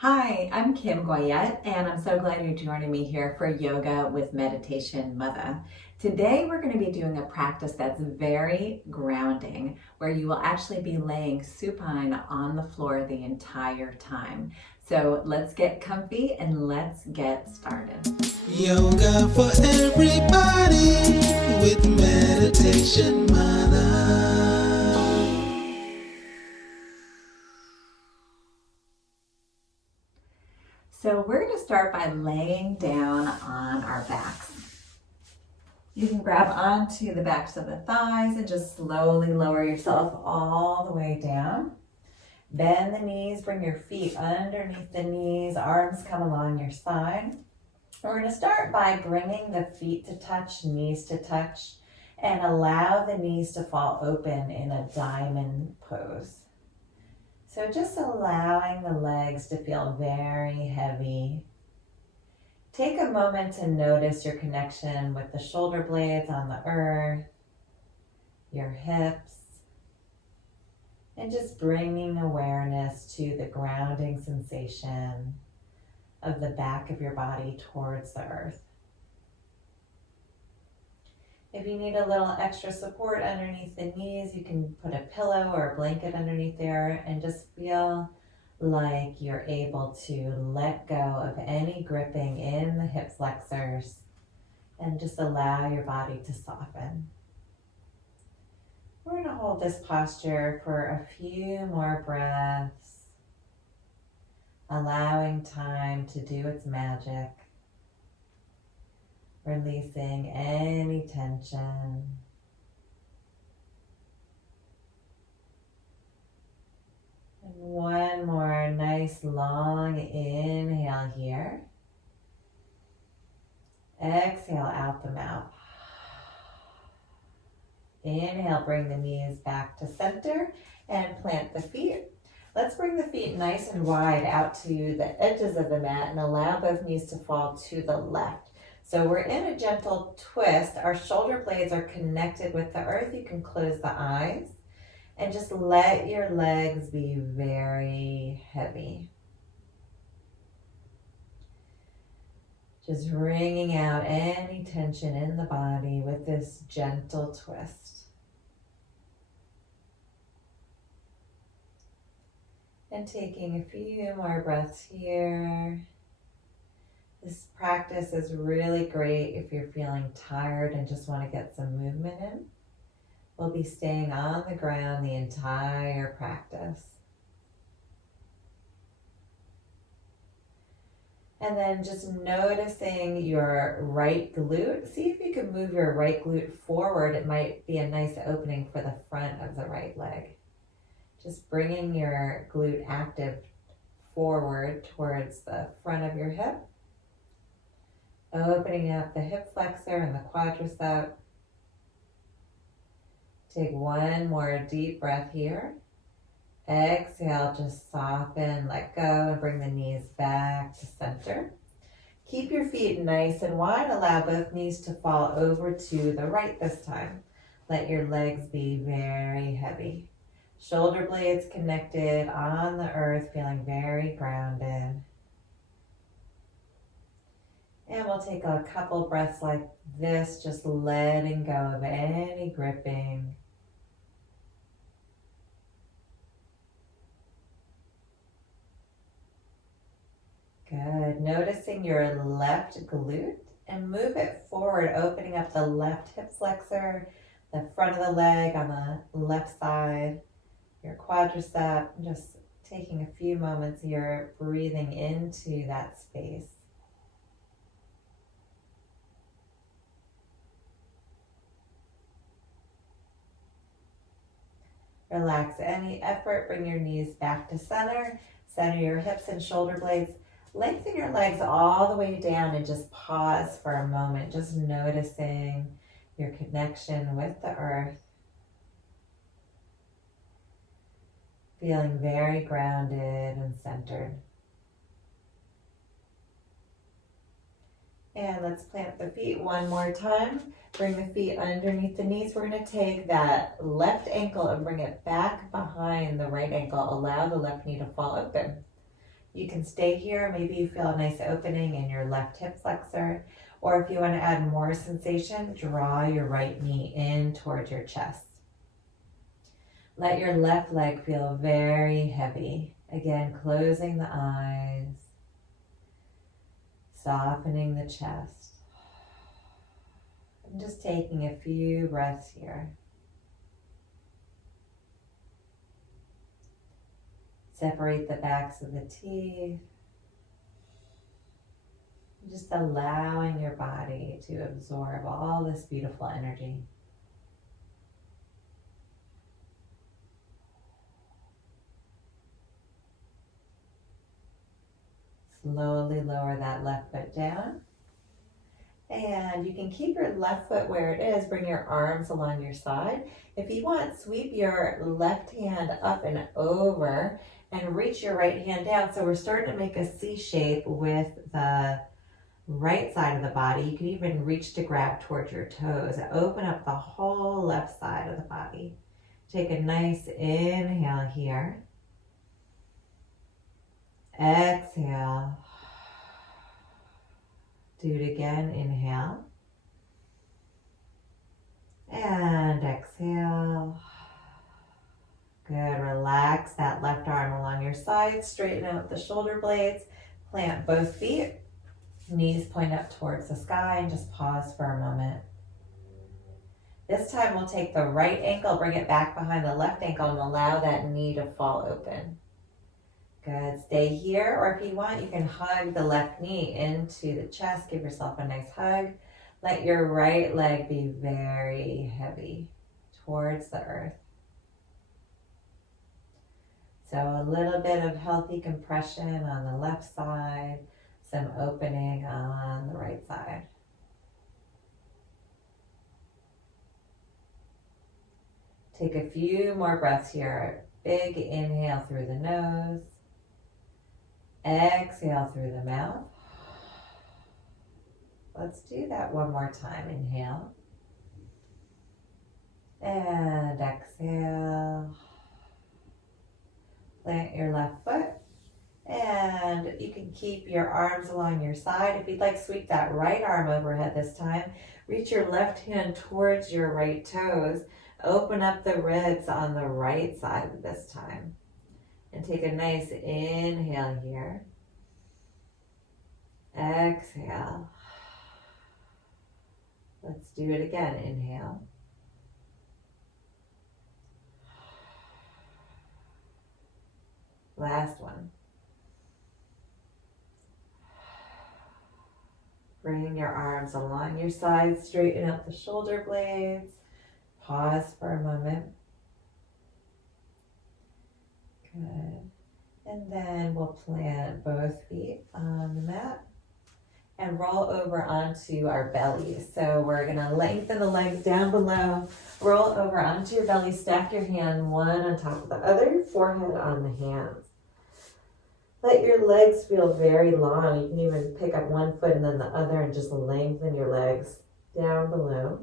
Hi, I'm Kim Goyette, and I'm so glad you're joining me here for Yoga with Meditation Mutha. Today, we're going to be doing a practice that's very grounding, where you will actually be laying supine on the floor the entire time. So let's get comfy and let's get started. Yoga for everybody with Meditation Mutha. So we're going to start by laying down on our backs. You can grab onto the backs of the thighs and just slowly lower yourself all the way down. Bend the knees, bring your feet underneath the knees, arms come along your side. We're going to start by bringing the feet to touch, knees to touch, and allow the knees to fall open in a diamond pose. So just allowing the legs to feel very heavy. Take a moment to notice your connection with the shoulder blades on the earth, your hips, and just bringing awareness to the grounding sensation of the back of your body towards the earth. If you need a little extra support underneath the knees, you can put a pillow or a blanket underneath there and just feel like you're able to let go of any gripping in the hip flexors and just allow your body to soften. We're going to hold this posture for a few more breaths, allowing time to do its magic. Releasing any tension. And one more nice long inhale here. Exhale out the mouth. Inhale, bring the knees back to center and plant the feet. Let's bring the feet nice and wide out to the edges of the mat and allow both knees to fall to the left. So we're in a gentle twist. Our shoulder blades are connected with the earth. You can close the eyes and just let your legs be very heavy. Just wringing out any tension in the body with this gentle twist. And taking a few more breaths here. This practice is really great if you're feeling tired and just want to get some movement in. We'll be staying on the ground the entire practice. And then just noticing your right glute. See if you can move your right glute forward. It might be a nice opening for the front of the right leg. Just bringing your glute active forward towards the front of your hip. Opening up the hip flexor and the quadricep. Take one more deep breath here. Exhale, just soften, let go, and bring the knees back to center. Keep your feet nice and wide. Allow both knees to fall over to the right this time. Let your legs be very heavy. Shoulder blades connected on the earth, feeling very grounded. And we'll take a couple breaths like this, just letting go of any gripping. Good. Noticing your left glute and move it forward, opening up the left hip flexor, the front of the leg on the left side, your quadricep. Just taking a few moments here, breathing into that space. Relax any effort, bring your knees back to center, center your hips and shoulder blades, lengthen your legs all the way down and just pause for a moment, just noticing your connection with the earth. Feeling very grounded and centered. And let's plant the feet one more time. Bring the feet underneath the knees. We're going to take that left ankle and bring it back behind the right ankle. Allow the left knee to fall open. You can stay here. Maybe you feel a nice opening in your left hip flexor. Or if you want to add more sensation, draw your right knee in towards your chest. Let your left leg feel very heavy. Again, closing the eyes, softening the chest. And just taking a few breaths here. Separate the backs of the teeth. Just allowing your body to absorb all this beautiful energy. Slowly lower that left foot down. And you can keep your left foot where it is. Bring your arms along your side. If you want, sweep your left hand up and over and reach your right hand down. So we're starting to make a C shape with the right side of the body. You can even reach to grab towards your toes. Open up the whole left side of the body. Take a nice inhale here. Exhale. Do it again. Inhale. And exhale. Good. Relax that left arm along your side. Straighten out the shoulder blades. Plant both feet. Knees point up towards the sky and just pause for a moment. This time we'll take the right ankle, bring it back behind the left ankle and allow that knee to fall open. Good. Stay here, or if you want, you can hug the left knee into the chest. Give yourself a nice hug. Let your right leg be very heavy towards the earth. So a little bit of healthy compression on the left side, some opening on the right side. Take a few more breaths here. Big inhale through the nose. Exhale through the mouth. Let's do that one more time. Inhale. And exhale. Plant your left foot. And you can keep your arms along your side. If you'd like, sweep that right arm overhead this time. Reach your left hand towards your right toes. Open up the ribs on the right side this time. And take a nice inhale here. Exhale. Let's do it again. Inhale. Last one. Bring your arms along your sides, straighten out the shoulder blades. Pause for a moment. Good. And then we'll plant both feet on the mat and roll over onto our bellies. So we're going to lengthen the legs down below, roll over onto your belly, stack your hand one on top of the other, forehead on the hands. Let your legs feel very long. You can even pick up one foot and then the other and just lengthen your legs down below.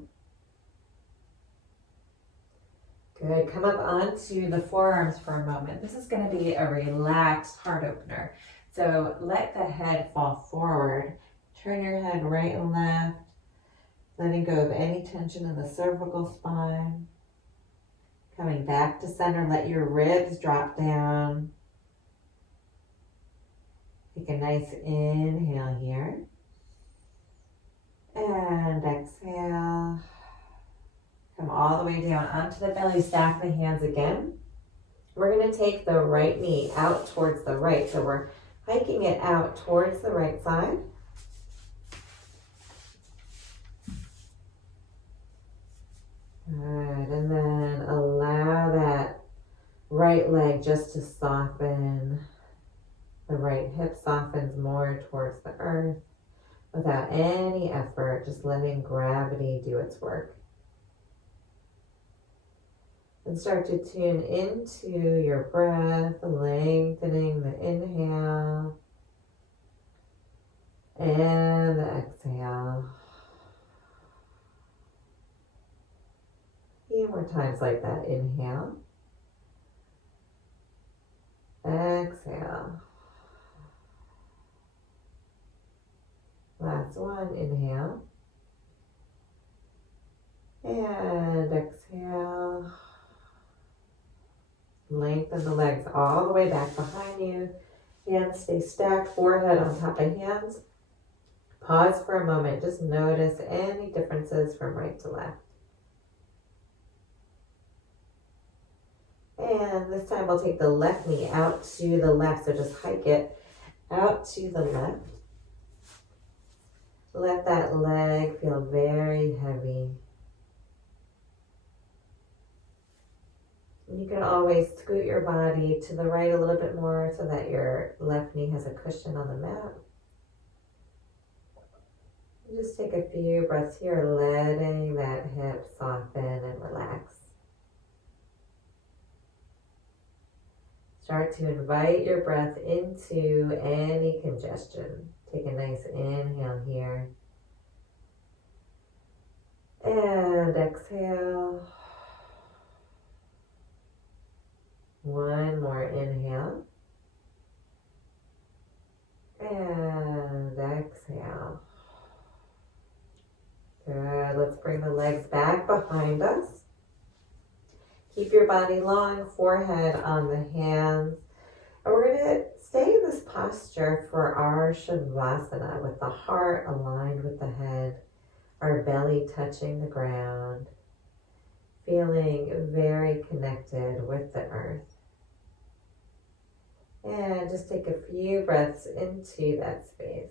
Good. Come up onto the forearms for a moment. This is going to be a relaxed heart opener. So let the head fall forward. Turn your head right and left, letting go of any tension in the cervical spine. Coming back to center, let your ribs drop down. Take a nice inhale here. And exhale. Come all the way down onto the belly, stack the hands again. We're going to take the right knee out towards the right. So we're hiking it out towards the right side. Good, and then allow that right leg just to soften. The right hip softens more towards the earth without any effort, just letting gravity do its work. And start to tune into your breath, lengthening the inhale and the exhale. A few more times like that. Inhale. Exhale. last one. Inhale. And exhale. Lengthen the legs all the way back behind you. Hands stay stacked, forehead on top of hands. Pause for a moment. Just notice any differences from right to left. And this time we'll take the left knee out to the left. So just hike it out to the left. Let that leg feel very heavy. You can always scoot your body to the right a little bit more so that your left knee has a cushion on the mat. Just take a few breaths here, letting that hip soften and relax. Start to invite your breath into any congestion. Take a nice inhale here. And exhale. One more inhale. And exhale. Good. Let's bring the legs back behind us. Keep your body long, forehead on the hands. And we're going to stay in this posture for our Shavasana with the heart aligned with the head, our belly touching the ground, feeling very connected with the earth. And just take a few breaths into that space.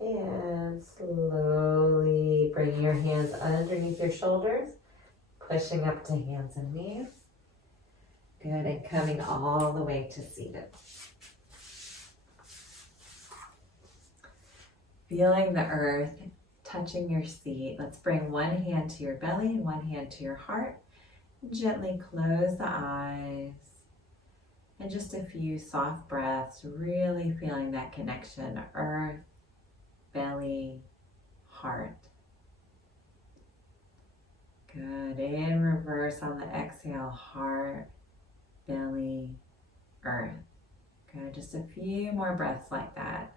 And slowly bring your hands underneath your shoulders, pushing up to hands and knees. Good, and coming all the way to seated. Feeling the earth touching your seat. Let's bring one hand to your belly and one hand to your heart. Gently close the eyes. And just a few soft breaths, really feeling that connection, earth, belly, heart. Good. In reverse on the exhale, heart, belly, earth. Good. Just a few more breaths like that.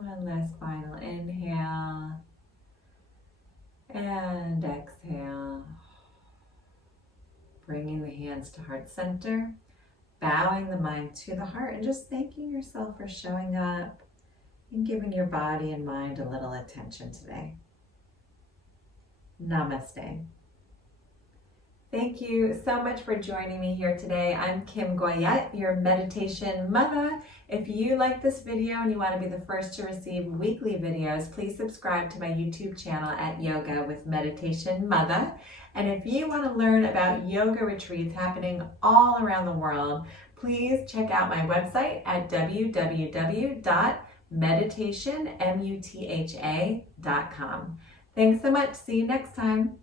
One last final inhale and exhale. Bringing the hands to heart center, bowing the mind to the heart, and just thanking yourself for showing up and giving your body and mind a little attention today. Namaste. Thank you so much for joining me here today. I'm Kim Goyette, your Meditation Mutha. If you like this video and you want to be the first to receive weekly videos, please subscribe to my YouTube channel at Yoga with Meditation Mutha. And if you want to learn about yoga retreats happening all around the world, please check out my website at www.meditationmutha.com. Thanks so much. See you next time.